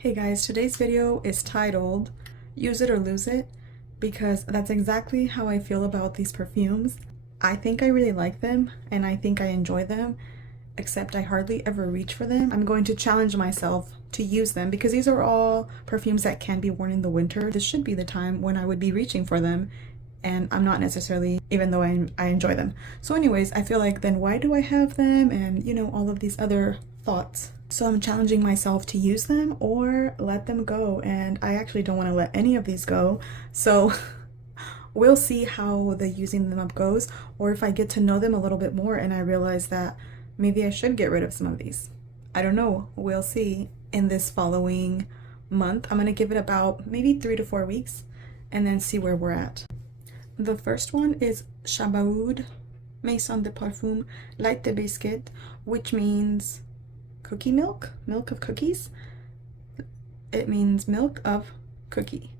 Hey guys, today's video is titled Use It or Lose It because that's exactly how I feel about these perfumes. I think I really like them and I think I enjoy them, except I hardly ever reach for them. I'm going to challenge myself to use them because these are all perfumes that can be worn in the winter. This should be the time when I would be reaching for them, and I'm not necessarily, even though I enjoy them. So anyways, I feel like then why do I have them, and you know, all of these other thoughts. So I'm challenging myself to use them or let them go, and I actually don't want to let any of these go. So we'll see how the using them up goes, or if I get to know them a little bit more and I realize that maybe I should get rid of some of these. I don't know. We'll see in this following month. I'm going to give it about maybe 3 to 4 weeks and then see where we're at. The first one is Chabaud Maison de Parfum Light de Biscuit, which means cookie milk of cookies. It means milk of cookie.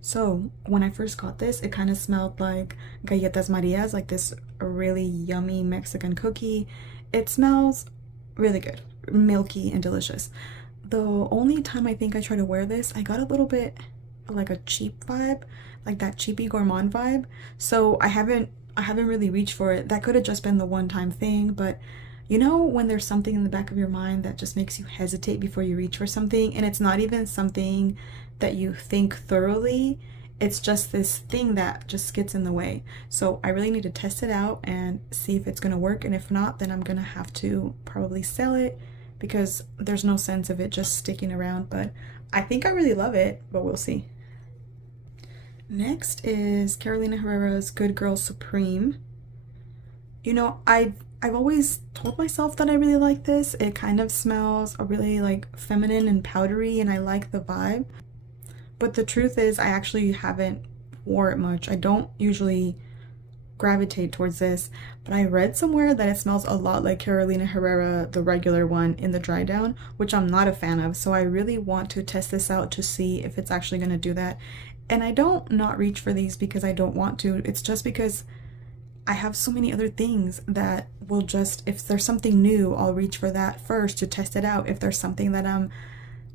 So when I first got this, it kind of smelled like galletas marias, like this really yummy Mexican cookie. It smells really good, milky and delicious. The only time I think I tried to wear this, I got a little bit like a cheap vibe, like that cheapy gourmand vibe. So I haven't really reached for it. That could have just been the one-time thing, but you know when there's something in the back of your mind that just makes you hesitate before you reach for something, and it's not even something that you think thoroughly, it's just this thing that just gets in the way. So I really need to test it out and see if it's gonna work, and if not, then I'm gonna have to probably sell it because there's no sense of it just sticking around. But I think I really love it, but we'll see. Next is Carolina Herrera's Good Girl Supreme. You know, I've always told myself that I really like this. It kind of smells a really like feminine and powdery, and I like the vibe. But the truth is I actually haven't wore it much. I don't usually gravitate towards this, but I read somewhere that it smells a lot like Carolina Herrera, the regular one, in the dry down, which I'm not a fan of. So I really want to test this out to see if it's actually going to do that. And I don't not reach for these because I don't want to. It's just because I have so many other things that will just, if there's something new, I'll reach for that first to test it out. If there's something that I'm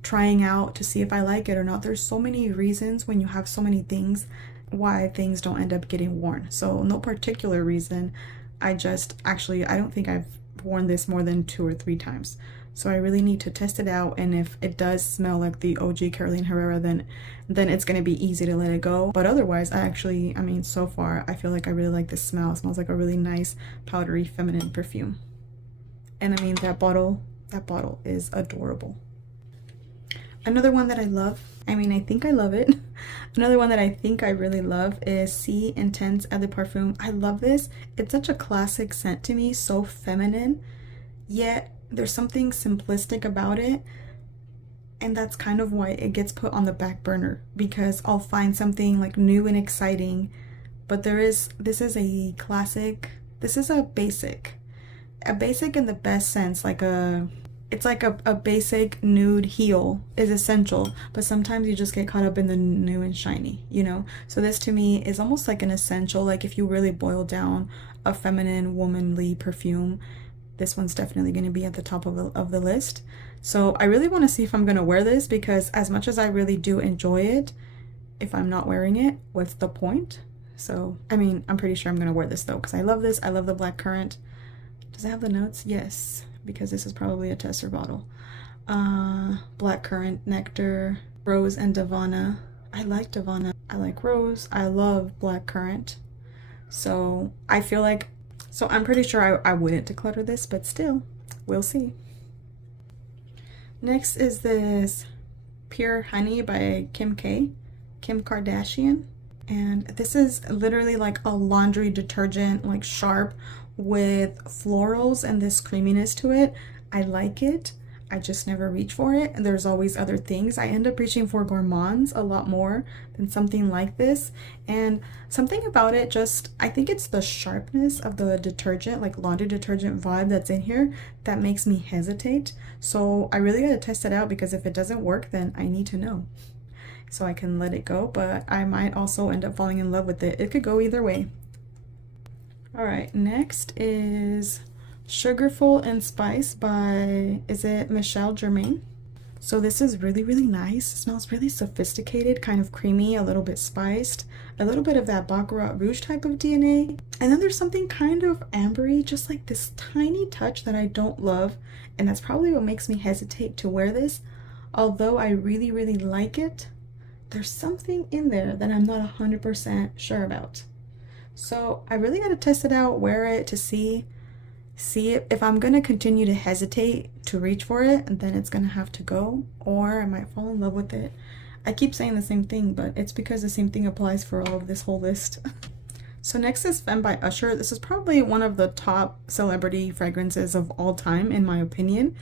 trying out to see if I like it or not. There's so many reasons when you have so many things why things don't end up getting worn. So no particular reason. I don't think I've worn this more than 2 or 3 times. So I really need to test it out, and if it does smell like the OG Carolina Herrera, then it's going to be easy to let it go. But otherwise, I mean, so far, I feel like I really like this smell. It smells like a really nice, powdery, feminine perfume. And I mean, that bottle is adorable. Another one that I love, I think I love it. Another one that I think I really love is C Intense Eau de Parfum. I love this. It's such a classic scent to me, so feminine, yet there's something simplistic about it, and that's kind of why it gets put on the back burner, because I'll find something like new and exciting, but this is a classic, this is a basic in the best sense, it's like a basic nude heel is essential, but sometimes you just get caught up in the new and shiny, you know? So this to me is almost like an essential, like if you really boil down a feminine, womanly perfume, this one's definitely going to be at the top of the list. So I really want to see if I'm going to wear this, because as much as I really do enjoy it, if I'm not wearing it, what's the point? So, I mean, I'm pretty sure I'm going to wear this though, because I love this. I love the black currant. Does it have the notes? Yes, because this is probably a tester bottle. Black currant, nectar, rose, and Davana. I like Davana. I like rose. I love black currant. So I feel like, so I'm pretty sure I wouldn't declutter this, but still, we'll see. Next is this Pure Honey by Kim Kardashian. And this is literally like a laundry detergent, like sharp, with florals and this creaminess to it. I like it. I just never reach for it, and there's always other things. I end up reaching for gourmands a lot more than something like this, and something about it just, I think it's the sharpness of the detergent, like laundry detergent vibe that's in here, that makes me hesitate. So I really gotta test it out, because if it doesn't work, then I need to know so I can let it go. But I might also end up falling in love with it. It could go either way. All right, next is Sugarful and Spice by, is it Michelle Germain? So this is really, really nice. It smells really sophisticated, kind of creamy, a little bit spiced, a little bit of that Baccarat Rouge type of DNA. And then there's something kind of ambery, just like this tiny touch that I don't love. And that's probably what makes me hesitate to wear this. Although I really, really like it, there's something in there that I'm not 100% sure about. So I really got to test it out, wear it to see if I'm gonna continue to hesitate to reach for it, and then it's gonna have to go, or I might fall in love with it. I keep saying the same thing, but it's because the same thing applies for all of this whole list. So next is Femme by Usher. This is probably one of the top celebrity fragrances of all time, in my opinion.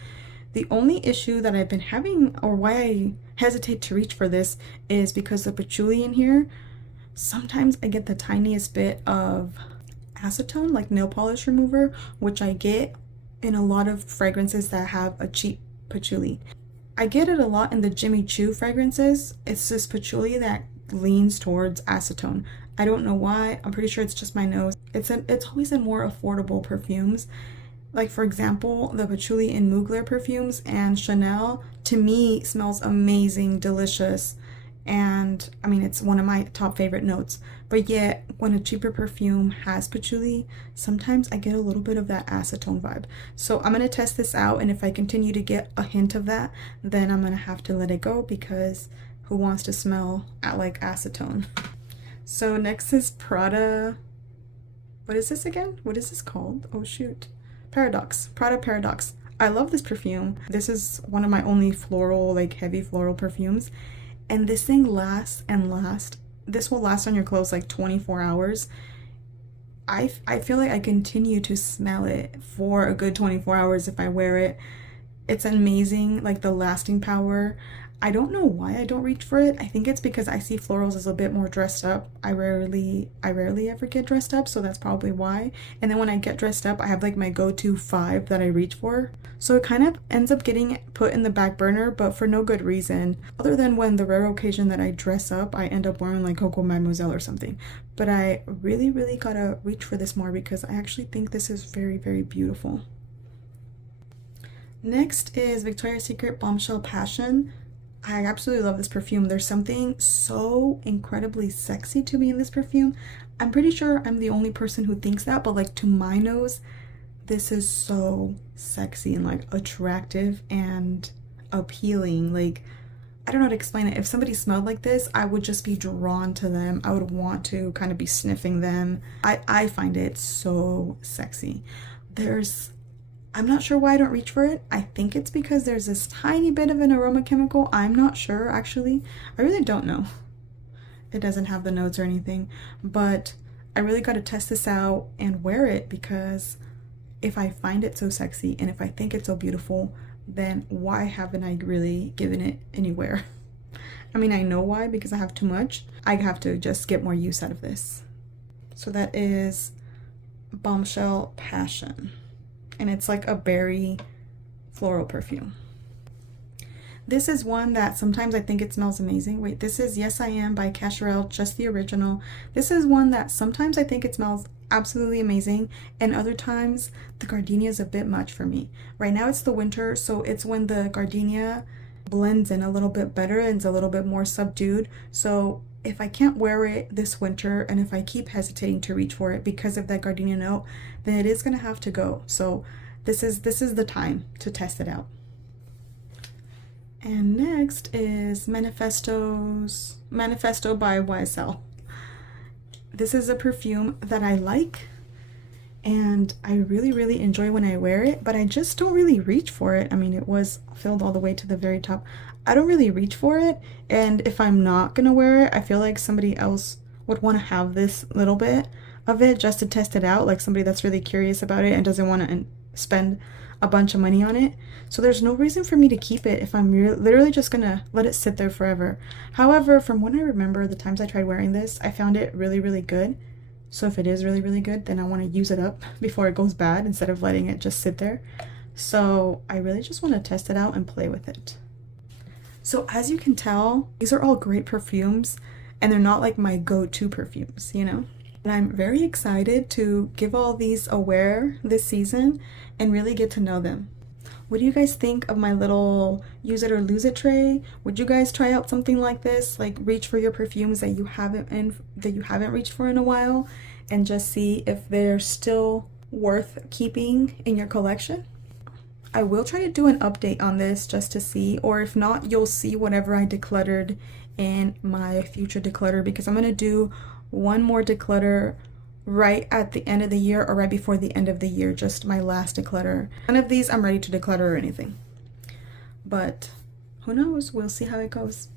The only issue that I've been having, or why I hesitate to reach for this, is because the patchouli in here, sometimes I get the tiniest bit of acetone, like nail polish remover, which I get in a lot of fragrances that have a cheap patchouli. I get it a lot in the Jimmy Choo fragrances. It's this patchouli that leans towards acetone. I don't know why. I'm pretty sure it's just my nose. It's always in more affordable perfumes. Like for example, the patchouli in Mugler perfumes and Chanel, to me, smells amazing, delicious. And I mean, it's one of my top favorite notes. But yet, when a cheaper perfume has patchouli, sometimes I get a little bit of that acetone vibe. So I'm gonna test this out, and if I continue to get a hint of that, then I'm gonna have to let it go, because who wants to smell like acetone? So next is Prada. What is this again? What is this called? Oh shoot. Paradox. Prada Paradox. I love this perfume. This is one of my only floral, like heavy floral perfumes. And this thing lasts and lasts. This will last on your clothes like 24 hours. I feel like I continue to smell it for a good 24 hours if I wear it. It's amazing, like the lasting power. I don't know why I don't reach for it. I think it's because I see florals as a bit more dressed up. I rarely ever get dressed up, so that's probably why. And then when I get dressed up, I have like my go-to 5 that I reach for. So it kind of ends up getting put in the back burner, but for no good reason. Other than when the rare occasion that I dress up, I end up wearing like Coco Mademoiselle or something. But I really, really gotta reach for this more, because I actually think this is very, very beautiful. Next is Victoria's Secret Bombshell Passion. I absolutely love this perfume. There's something so incredibly sexy to me in this perfume. I'm pretty sure I'm the only person who thinks that, but like to my nose, this is so sexy and like attractive and appealing. Like, I don't know how to explain it. If somebody smelled like this, I would just be drawn to them. I would want to kind of be sniffing them. I find it so sexy. I'm not sure why I don't reach for it. I think it's because there's this tiny bit of an aroma chemical. I'm not sure, actually. I really don't know. It doesn't have the notes or anything, but I really got to test this out and wear it, because if I find it so sexy and if I think it's so beautiful, then why haven't I really given it anywhere? I mean, I know why, because I have too much. I have to just get more use out of this. So that is Bombshell Passion. And it's like a berry floral perfume. This is one that sometimes I think it smells amazing. Wait, this is Yes I Am by Cacharel, just the original. This is one that sometimes I think it smells absolutely amazing, and other times the gardenia is a bit much for me. Right now it's the winter, so it's when the gardenia blends in a little bit better and it's a little bit more subdued. So if I can't wear it this winter, and if I keep hesitating to reach for it because of that gardenia note, then it is gonna have to go. So this is the time to test it out. And next is Manifesto by YSL. This is a perfume that I like and I really, really enjoy when I wear it, but I just don't really reach for it. I mean, it was filled all the way to the very top. I don't really reach for it, and if I'm not gonna wear it, I feel like somebody else would want to have this little bit of it just to test it out, like somebody that's really curious about it and doesn't want to spend a bunch of money on it. So there's no reason for me to keep it if I'm literally just gonna let it sit there forever. However, from what I remember, the times I tried wearing this, I found it really, really good. So if it is really, really good, then I want to use it up before it goes bad instead of letting it just sit there. So I really just want to test it out and play with it. So as you can tell, these are all great perfumes, and they're not like my go-to perfumes, you know? And I'm very excited to give all these a wear this season and really get to know them. What do you guys think of my little use it or lose it tray? Would you guys try out something like this? Like reach for your perfumes that you haven't reached for in a while and just see if they're still worth keeping in your collection? I will try to do an update on this just to see, or if not, you'll see whatever I decluttered in my future declutter, because I'm gonna do one more declutter right at the end of the year or right before the end of the year, just my last declutter. None of these I'm ready to declutter or anything, but who knows, we'll see how it goes.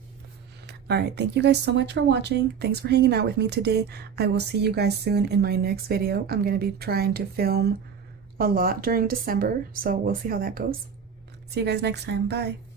All right, thank you guys so much for watching. Thanks for hanging out with me today. I will see you guys soon in my next video. I'm gonna be trying to film a lot during December, so we'll see how that goes. See you guys next time. Bye.